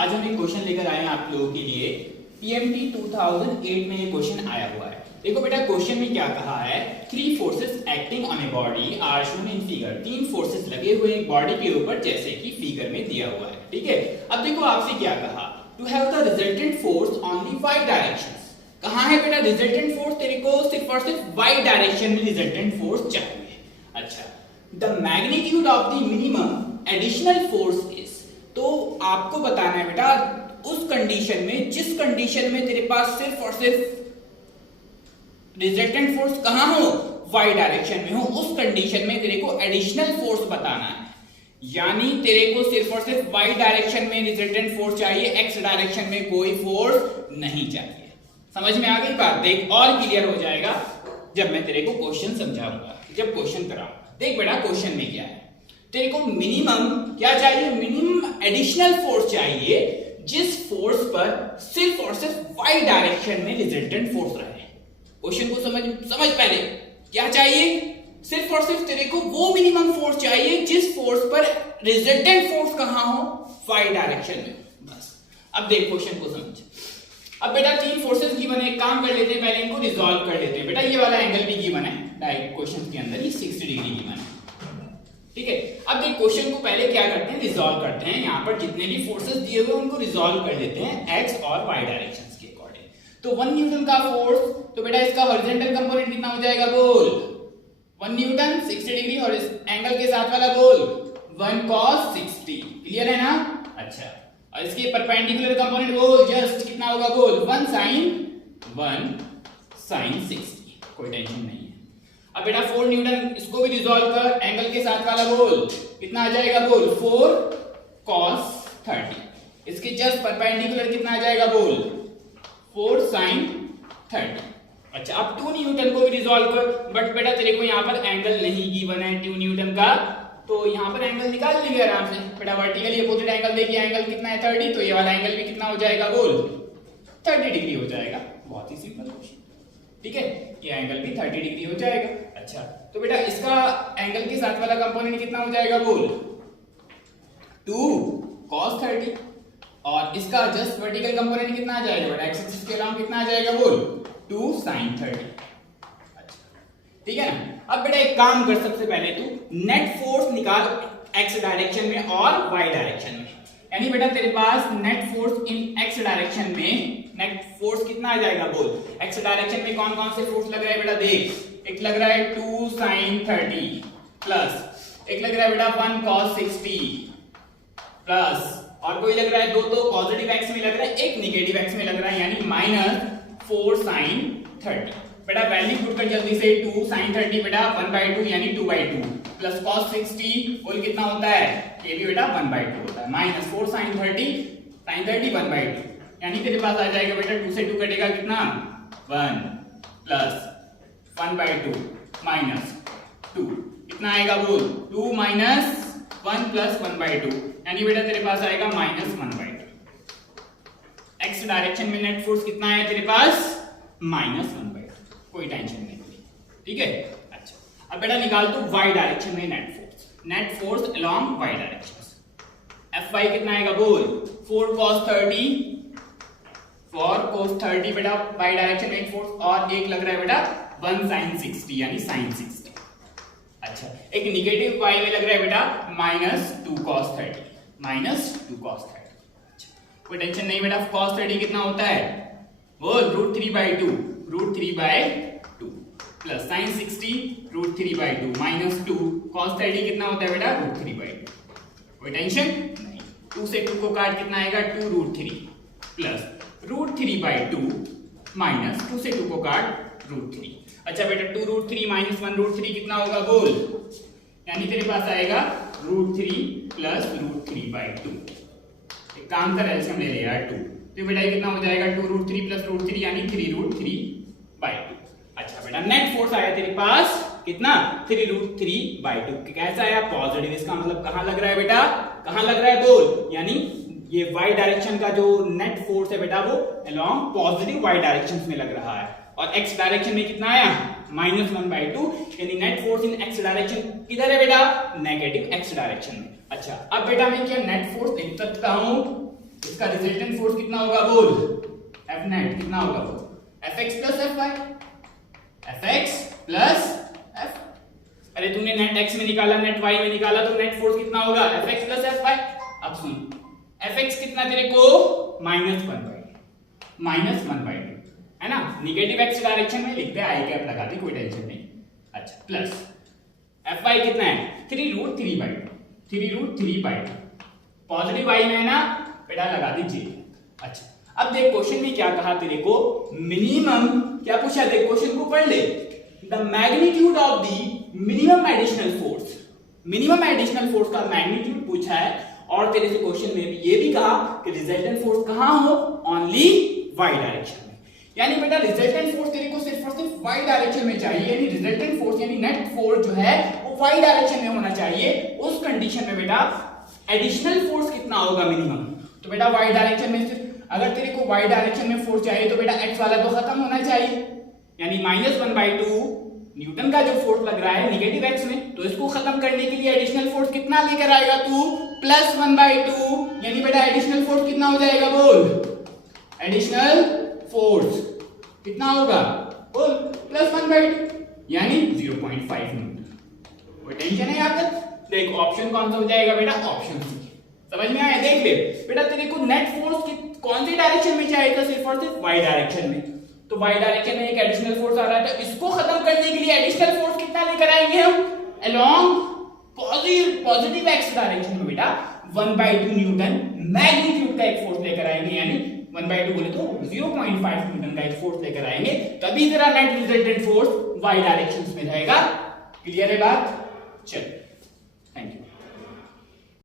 आज हम एक क्वेश्चन लेकर आए हैं आप लोगों के लिए। पीएमटी 2008 में ये क्वेश्चन आया हुआ है। देखो बेटा, क्वेश्चन में क्या कहा है, three forces acting on a body are shown in figure. तीन फोर्सेस लगे हुए एक बॉडी के ऊपर जैसे कि फिगर में दिया हुआ है। ठीक है, अब देखो आपसे क्या कहा, to have the resultant force on the y directions. कहां है बेटा रिजल्टेंट फोर्स? तेरे को सिर्फ और सिर्फ वाई डायरेक्शन में रिजल्टेंट फोर्स चाहिए। अच्छा, the magnitude of the minimum additional force is, तो आपको बताना है बेटा उस कंडीशन में जिस कंडीशन में तेरे पास सिर्फ और सिर्फ रिजल्टेंट फोर्स कहां हो, वाई डायरेक्शन में हो, उस कंडीशन में तेरे को एडिशनल फोर्स बताना है। यानी तेरे को सिर्फ और सिर्फ वाई डायरेक्शन में रिजल्टेंट फोर्स चाहिए, एक्स डायरेक्शन में कोई फोर्स नहीं चाहिए। समझ में आ गई बात? देख और क्लियर हो जाएगा जब मैं तेरे को क्वेश्चन समझाऊंगा, जब क्वेश्चन कराऊंगा। देख बेटा क्वेश्चन में क्या है, तेरे को मिनिमम क्या चाहिए, मिनिमम एडिशनल फोर्स चाहिए जिस फोर्स पर सिर्फ और सिर्फ वाई डायरेक्शन में रिजल्टेंट फोर्स रहे। क्वेश्चन को समझ पहले क्या चाहिए, सिर्फ और सिर्फ तेरे को वो मिनिमम फोर्स चाहिए जिस फोर्स पर रिजल्टेंट फोर्स कहां हो, वाई डायरेक्शन में। बस अब देख क्वेश्चन को समझ। अब बेटा तीन फोर्सेस गिवन है, एक काम कर लेते हैं, पहले इनको रिजॉल्व कर लेते हैं। बेटा ये वाला एंगल भी गिवन है, डायरेक्ट क्वेश्चन के अंदर ही 60 डिग्री गिवन है। ठीक है, अब देख क्वेश्चन को पहले क्या करते हैं, रिजॉल्व करते हैं। यहां पर जितने भी फोर्सेस दिए हुए उनको रिजॉल्व कर लेते हैं एक्स और वाई डायरेक्शंस के अकॉर्डिंग। तो 1 न्यूटन का फोर्स, तो बेटा इसका हॉरिजॉन्टल कंपोनेंट कितना हो जाएगा, बोल 1 न्यूटन 60 डिग्री, और इस एंगल के साथ वाला बोल 1 cos 60। क्लियर है ना? अच्छा, और इसके परपेंडिकुलर कंपोनेंट बोल जस्ट कितना होगा, बोल 1 sin 60। कोई टेंशन नहीं है। अब बेटा 4 न्यूटन, इसको भी रिजॉल्व कर, एंगल के साथ वाला बोल कितना आ जाएगा, बोल 4 cos 30। इसके जस्ट परपेंडिकुलर कितना आ जाएगा, बोल 4 sin 30। अच्छा, अब 2 न्यूटन को भी रिजॉल्व कर, बट बेटा तेरे को यहाँ पर एंगल नहीं गिवन है 2 न्यूटन का, तो यहाँ पर एंगल निकाल लेंगे आराम से। बेटा वर्टिकली अपोजिट एंगल देखिए, एंगल कितना है 30, तो ये वाला एंगल भी कितना हो जाएगा, बोल 30 डिग्री हो जाएगा। बहुत ही सिंपल क्वेश्चन। ठीक है, ये एंगल भी 30 डिग्री हो जाएगा। अच्छा, तो बेटा इसका एंगल के साथ वाला कंपोनेंट कितना हो जाएगा, बोल 2 cos 30, और इसका जस्ट वर्टिकल कंपोनेंट कितना आ जाएगा, बेटा एक्स एक्सिस के अलावा कितना आ जाएगा, बोल 2 sin 30। ठीक है ना? अब बेटा एक काम कर, सबसे पहले तू नेट फोर्स निकाल एक्स डायरेक्शन में और वाई डायरेक्शन में। यानी बेटा तेरे पास net force in x direction में नेट फोर्स कितना आ जाएगा, बोल एक्स डायरेक्शन में कौन कौन से फोर्स लग रहा है बेटा, देख एक लग रहा है 2 sin 30 प्लस एक लग रहा है बेटा 1 cos 60 प्लस और कोई लग रहा है, दो तो पॉजिटिव एक्स में लग रहा है, एक नेगेटिव एक्स में लग रहा है, यानी -4 sin 30। बेटा वैल्यू पुट कर जल्दी से, 2 sin 30 बेटा 1/2 यानी 2/2 प्लस cos 60 बोल कितना होता है, ये भी बेटा 1/2 होता है, -4 sin 30 1/2, यानी तेरे पास आ जाएगा बेटा 2 से 2 कटेगा कितना, 1 प्लस 1/2 -2 कितना आएगा, बोल 2 - 1 प्लस 1/2, यानी बेटा तेरे पास आएगा -1/2। एक्स डायरेक्शन में नेट फोर्स कितना है तेरे पास, -1/2। कोई टेंशन नहीं। ठीक है, अच्छा अब बेटा निकाल तू वाई डायरेक्शन में net force along y direction. Fy कितना आएगा, बोल 4 cos 30 बेटा वाई डायरेक्शन में एक फोर्स, और एक लग रहा है बेटा 1 sin 60 यानी sin 60। अच्छा, एक नेगेटिव वाई में लग रहा है बेटा -2 cos 30। अच्छा, कोई टेंशन नहीं बेटा, cos 30 कितना होता है, बोल √3/2 प्लस sin 60 √3/2 -2 cos 30 कितना होता है बेटा, √3/2। कोई टेंशन नहीं। 2 से 2 को काट कितना आएगा, 2√3 प्लस √3/2 माइनस 2 से 2 को काट √3। अच्छा बेटा 2√3 - 1√3 कितना होगा, बोल यानी तेरे पास आएगा √3 प्लस √3/2। एक काम कर, एलसीएम ले ले यार 2, तो बेटा ये कितना हो जाएगा, 2√3 प्लस √3 यानी 3√3/2। अच्छा बेटा नेट फोर्स आया तेरे पास कितना, 3√3/2। कैसा आया, पॉजिटिव। इसका मतलब कहां लग रहा है बेटा, कहां लग रहा है, बोल यानी ये वाई डायरेक्शन का जो नेट फोर्स है बेटा वो अलोंग पॉजिटिव वाई डायरेक्शन में लग रहा है, और एक्स डायरेक्शन में कितना आया, -1/2, यानी net force in x direction किधर है बेटा, नेगेटिव एक्स डायरेक्शन में। अच्छा अब बेटा मैं क्या नेट फोर्स लिख सकता हूं, इसका रिजल्टेंट फोर्स कितना होगा बोल, एफ नेट कितना होगा बोल, Fx plus Fy, Fx plus F। अरे तूने नेट x में निकाला, नेट y में निकाला, तो नेट फोर्स कितना होगा Fx प्लस Fy। अब सुन, Fx कितना तेरे को -1/2 है ना, निगेटिव x डायरेक्शन में लिखते हैं, आई कैप लगा दी, कोई टेंशन नहीं। अच्छा प्लस Fy कितना है 3√3/2 पॉजिटिव y में है ना बेटा, लगा दीजिए। अच्छा अब देख क्वेश्चन में क्या कहा तेरे को, मिनिमम क्या पूछा, देख क्वेश्चन को पढ़ ले, the magnitude of the minimum additional force, minimum additional force का मैग्नीट्यूड पूछा है, और तेरे से क्वेश्चन में ये भी कहा कि रिजल्टेंट फोर्स कहां हो, ओनली y डायरेक्शन में। यानी बेटा रिजल्टेंट फोर्स तेरे को सिर्फ और सिर्फ y डायरेक्शन में चाहिए, यानी रिजल्टेंट फोर्स यानी नेट फोर्स जो है वो y डायरेक्शन में होना चाहिए। उस कंडीशन में बेटा एडिशनल फोर्स कितना होगा मिनिमम, तो बेटा y डायरेक्शन में सिर्फ, अगर तेरे को y डायरेक्शन में फोर्स चाहिए तो बेटा x वाला तो खत्म होना चाहिए, यानी -1/2 न्यूटन का जो फोर्स लग रहा है निगेटिव x में, तो इसको खत्म करने के लिए एडिशनल फोर्स कितना लेकर आएगा तू, +1/2, यानी बेटा एडिशनल फोर्स कितना हो जाएगा बोल, एडिशनल फोर्स कितना होगा बोल, +1/2 यानी 0.5 न्यूटन। कोई टेंशन है यहाँ तक? देख ऑप्शन कौन सा हो जाएगा बेटा, ऑप्शन सी। समझ में आया? देख ले बेटा तेरे को नेट फोर्स कौन सी डायरेक्शन में चाहिए, सिर्फ और सिर्फ y डायरेक्शन में, तो y डायरेक्शन में एक एडिशनल फोर्स आ रहा है, तो इसको खत्म करने के लिए एडिशनल फोर्स कितना लेकर आएंगे हम, अलोंग पॉजिटिव x डायरेक्शन में बेटा 1/2 न्यूटन मैग्नीट्यूड का एक फोर्स लेकर आएंगे, यानी 1/2 बोले तो 0.5 न्यूटन का एक फोर्स लेकर आएंगे, तभी तेरा net resultant force y direction में रहेगा। क्लियर है बात? चल